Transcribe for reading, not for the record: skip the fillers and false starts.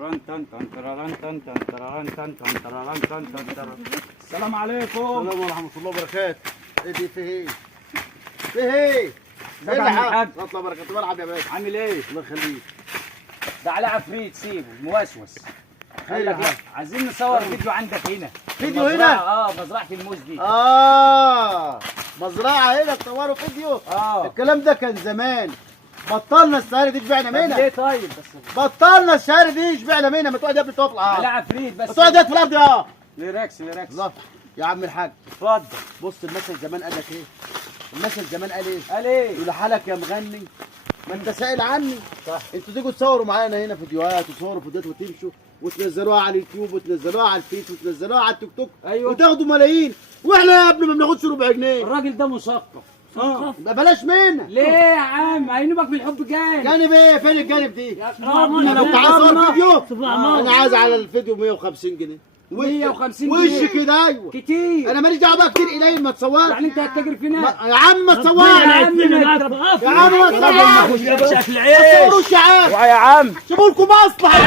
السلام عليكم. السلام ورحمة الله وبركاته. ايه دي في ايه؟ في ايه؟ ازيك يا عم الحاج؟ الله بركاته. مرحبا يا باشا. عامل ايه؟ الله يخليك. ده على عفريت سيبه موسوس. خير يا حاج. عايزين نصور فيديو عندك هنا. فيديو هنا؟ مزرعة الموز دي. مزرعة هنا تصوروا فيديو؟ اه الكلام ده كان زمان. بطلنا السهاري دي شبعنا منها. ليه طيب بس؟ بطلنا السهاري دي شبعنا منها. ما تقعد يا ابني تقف على عفريت بس. ما تقعد يا في الارض يا ريلاكس. بالظبط يا عم الحاج. اتفضل. بص المثل زمان قال لك ايه؟ المثل زمان قال ايه؟ قال ايه؟ يقول حالك يا مغني ما انت سائل عني. صح. انتوا تيجوا تصوروا معانا هنا فيديوهات وتصوروا فيديوهات وتمشوا وتنزلوها على اليوتيوب وتنزلوها على الفيس وتنزلوها على التيك توك. ايوه. وتاخدوا ملايين واحنا يا ابني ما بناخدش ربع جنيه. الراجل ده مثقف. يبقى بلاش منه. ليه يا عم؟ هينوبك من الحب جاي. جانب ايه؟ فين الجانب دي؟ يا انا كنت عايز اصور فيديو. انا عايز على الفيديو 150 جنيه. 150 جنيه وش كده؟ ايوه كتير. انا ماليش دعوه بقى كتير قليل. ما تصورش يعني انت هتتاجر فينا؟ يا عم ما تصورش يا عم يا عم ما تصورش ما تصورش ما تصوروش يا عم. يا عم سيبوا لكم مصلحه.